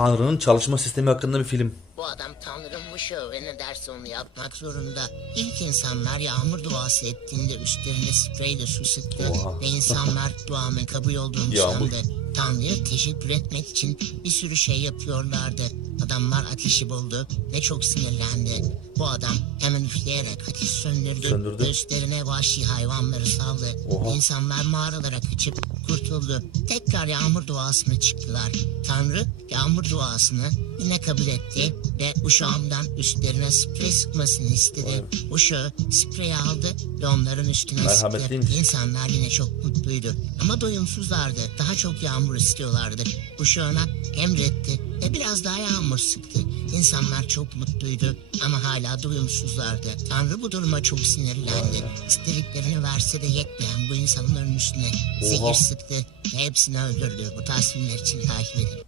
Tanrı'nın çalışma sistemi hakkında bir film. Bu adam Tanrı'nın uşağı ve ne derse onu yapmak zorunda. İlk insanlar yağmur duası ettiğinde üstlerine spreyle su sıktı Oha. ve insanlar duamın kabul olduğunu Yağmur. sandı. Tanrı'ya teşekkür etmek için bir sürü şey yapıyorlardı. Adamlar ateşi buldu ve çok sinirlendi. Bu adam hemen üfleyerek ateşi söndürdü, Söndürdü. üstlerine vahşi hayvanları saldı. Oha. İnsanlar mağaralara kaçıp kurtuldu. Tekrar yağmur duasına çıktılar. Tanrı yağmur duasını yine kabul etti ve uşağımdan üstlerine sprey sıkmasını istedi. Uşağı spreyi aldı ve onların üstüne sıktı. İnsanlar yine çok mutluydu. Ama doyumsuzlardı. Daha çok yağmur istiyorlardı. Uşağına emretti ve biraz daha yağmur sıktı. İnsanlar çok mutluydu ama hala doyumsuzlardı. Tanrı bu duruma çok sinirlendi. İstediklerini verse de yetmeyen bu insanların üstüne zehir sıktı ve hepsini öldürdü. Bu tasvirler için takip edin.